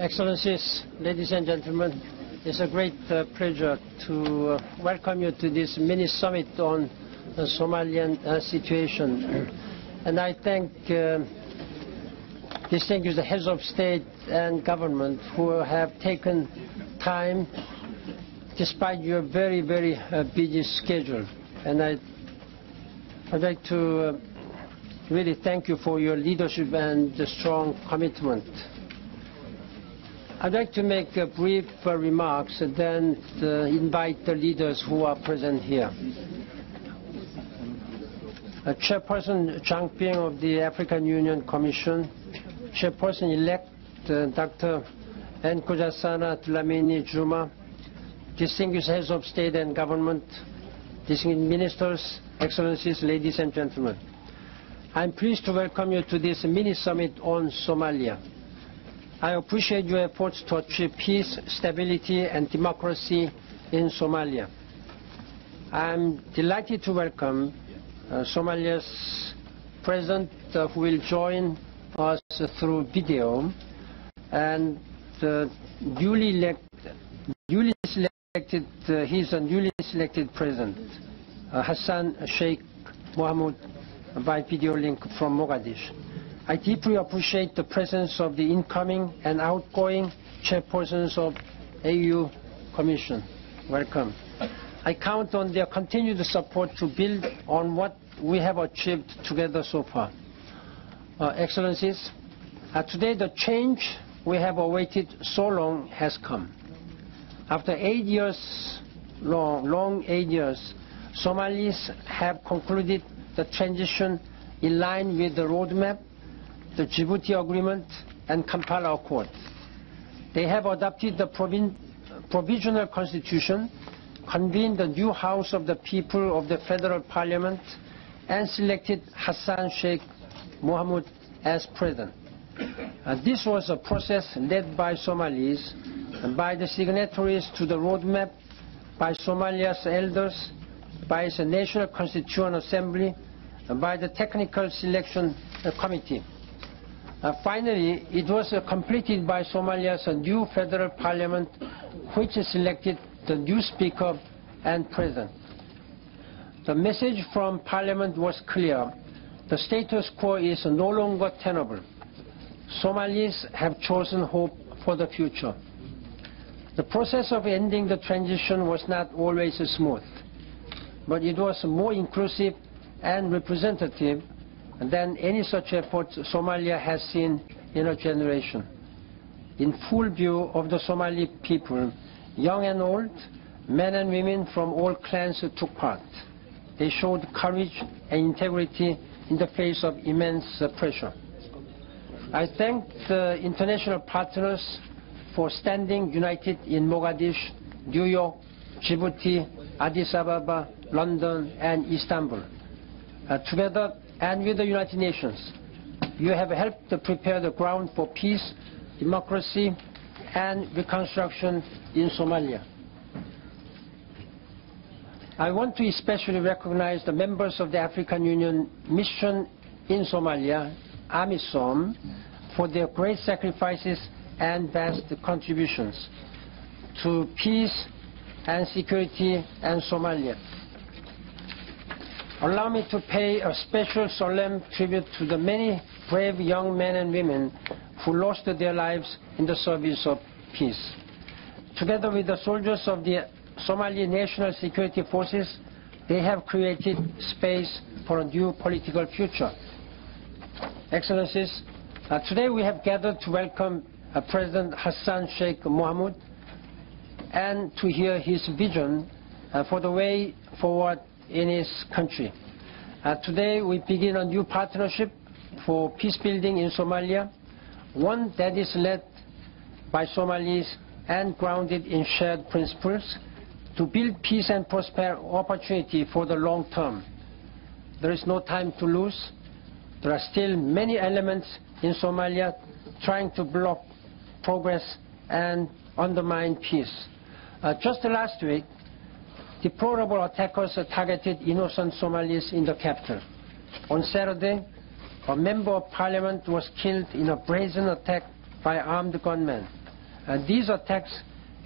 Excellencies, ladies and gentlemen, it's a great pleasure to welcome you to this mini-summit on the Somalian situation. And I thank distinguished heads of state and government who have taken time despite your very, very busy schedule. And I'd like to really thank you for your leadership and the strong commitment. I'd like to make brief remarks and then invite the leaders who are present here. Chairperson Zhang Ping of the African Union Commission, Chairperson-elect Dr. Nkosazana Dlamini Zuma, distinguished heads of state and government, distinguished ministers, excellencies, ladies and gentlemen. I'm pleased to welcome you to this mini-summit on Somalia. I appreciate your efforts to achieve peace, stability, and democracy in Somalia. I'm delighted to welcome Somalia's President who will join us through video, and he's a newly selected President, Hassan Sheikh Mohamud, by video link from Mogadishu. I deeply appreciate the presence of the incoming and outgoing chairpersons of AU Commission. Welcome. I count on their continued support to build on what we have achieved together so far. Excellencies, today the change we have awaited so long has come. After 8 years, long 8 years, Somalis have concluded the transition in line with the roadmap, the Djibouti Agreement, and Kampala Accord. They have adopted the provisional constitution, convened the new House of the People of the Federal Parliament, and selected Hassan Sheikh Mohamud as president. This was a process led by Somalis, by the signatories to the roadmap, by Somalia's elders, by its National Constituent Assembly, and by the Technical Selection Committee. Finally, it was completed by Somalia's new federal parliament, which selected the new speaker and president. The message from parliament was clear. The status quo is no longer tenable. Somalis have chosen hope for the future. The process of ending the transition was not always smooth, but it was more inclusive and representative than any such effort Somalia has seen in a generation. In full view of the Somali people, young and old, men and women from all clans took part. They showed courage and integrity in the face of immense pressure. I thank the international partners for standing united in Mogadishu, New York, Djibouti, Addis Ababa, London, and Istanbul. Together and with the United Nations, you have helped to prepare the ground for peace, democracy, and reconstruction in Somalia. I want to especially recognize the members of the African Union mission in Somalia, AMISOM, for their great sacrifices and vast contributions to peace and security in Somalia. Allow me to pay a special solemn tribute to the many brave young men and women who lost their lives in the service of peace. Together with the soldiers of the Somali National Security Forces, they have created space for a new political future. Excellencies, today we have gathered to welcome President Hassan Sheikh Mohamud and to hear his vision for the way forward in his country. Today we begin a new partnership for peace building in Somalia, one that is led by Somalis and grounded in shared principles to build peace and prosperity opportunity for the long term. There is no time to lose. There are still many elements in Somalia trying to block progress and undermine peace. Just last week, deplorable attackers targeted innocent Somalis in the capital. On Saturday, a member of parliament was killed in a brazen attack by armed gunmen. These attacks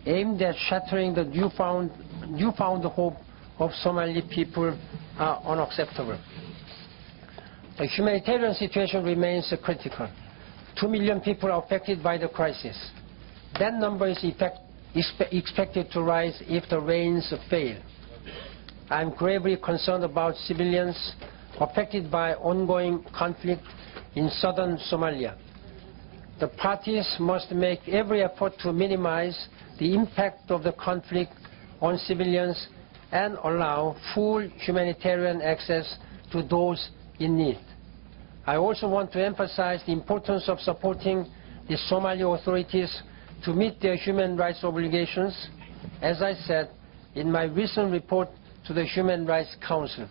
aimed at shattering the newfound hope of Somali people are unacceptable. The humanitarian situation remains critical. 2 million people are affected by the crisis. That number is expected to rise if the rains fail. I am gravely concerned about civilians affected by ongoing conflict in southern Somalia. The parties must make every effort to minimize the impact of the conflict on civilians and allow full humanitarian access to those in need. I also want to emphasize the importance of supporting the Somali authorities to meet their human rights obligations, as I said in my recent report to the Human Rights Council.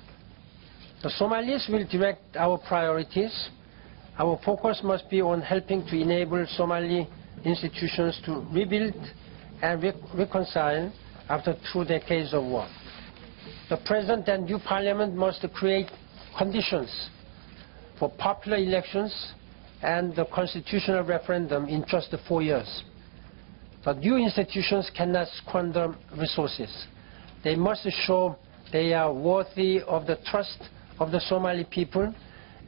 The Somalis will direct our priorities. Our focus must be on helping to enable Somali institutions to rebuild and reconcile after 2 decades of war. The President and new Parliament must create conditions for popular elections and the constitutional referendum in just 4 years. The new institutions cannot squander resources. They must show they are worthy of the trust of the Somali people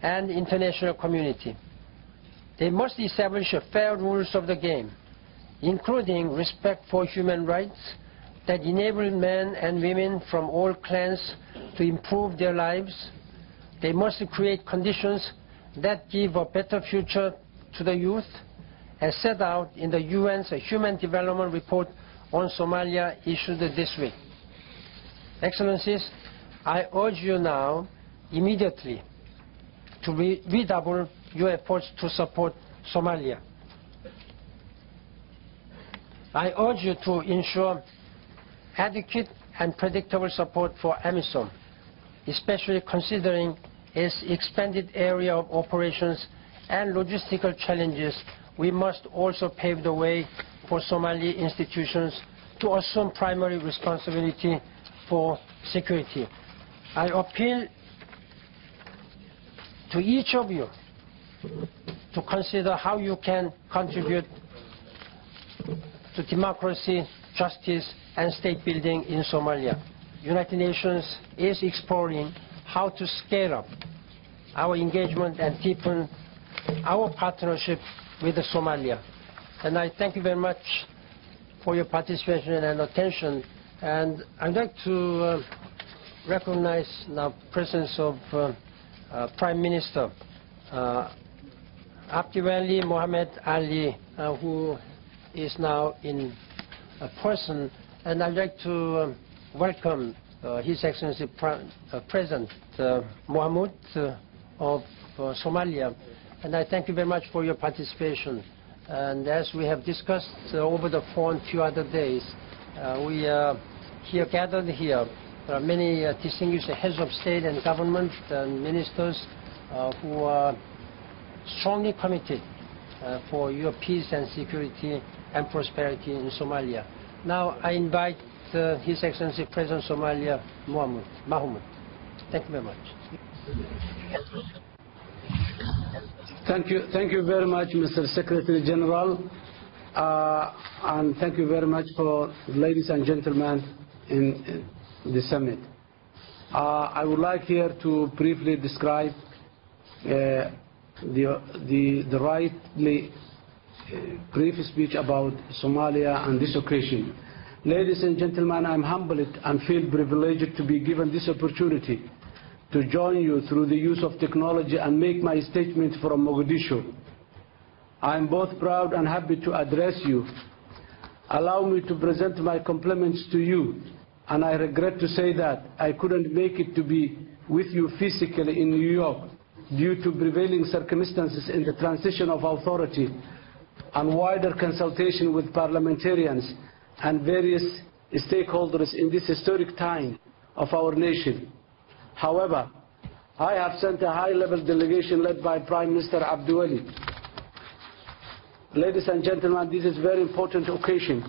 and international community. They must establish fair rules of the game, including respect for human rights that enable men and women from all clans to improve their lives. They must create conditions that give a better future to the youth, as set out in the UN's Human Development Report on Somalia issued this week. Excellencies, I urge you now immediately to redouble your efforts to support Somalia. I urge you to ensure adequate and predictable support for AMISOM, especially considering its expanded area of operations and logistical challenges. We must also pave the way for Somali institutions to assume primary responsibility for security. I appeal to each of you to consider how you can contribute to democracy, justice, and state building in Somalia. United Nations is exploring how to scale up our engagement and deepen our partnership with Somalia. And I thank you very much for your participation and attention. And I'd like to recognize now the presence of Prime Minister Abdiweli Mohammed Ali, who is now in person. And I'd like to welcome His Excellency President Mohamud of Somalia. And I thank you very much for your participation. And as we have discussed over the phone a few other days, we are here gathered here. There are many distinguished heads of state and government and ministers who are strongly committed for your peace and security and prosperity in Somalia. Now I invite His Excellency President of Somalia, Mohamud. Thank you very much. Thank you very much, Mr. Secretary General, and thank you very much for ladies and gentlemen in the summit. I would like here to briefly describe the rightly brief speech about Somalia on this occasion. Ladies and gentlemen, I'm humbled and feel privileged to be given this opportunity to join you through the use of technology and make my statement from Mogadishu. I am both proud and happy to address you. Allow me to present my compliments to you, and I regret to say that I couldn't make it to be with you physically in New York due to prevailing circumstances in the transition of authority and wider consultation with parliamentarians and various stakeholders in this historic time of our nation. However, I have sent a high-level delegation led by Prime Minister Abdiweli. Ladies and gentlemen, this is a very important occasion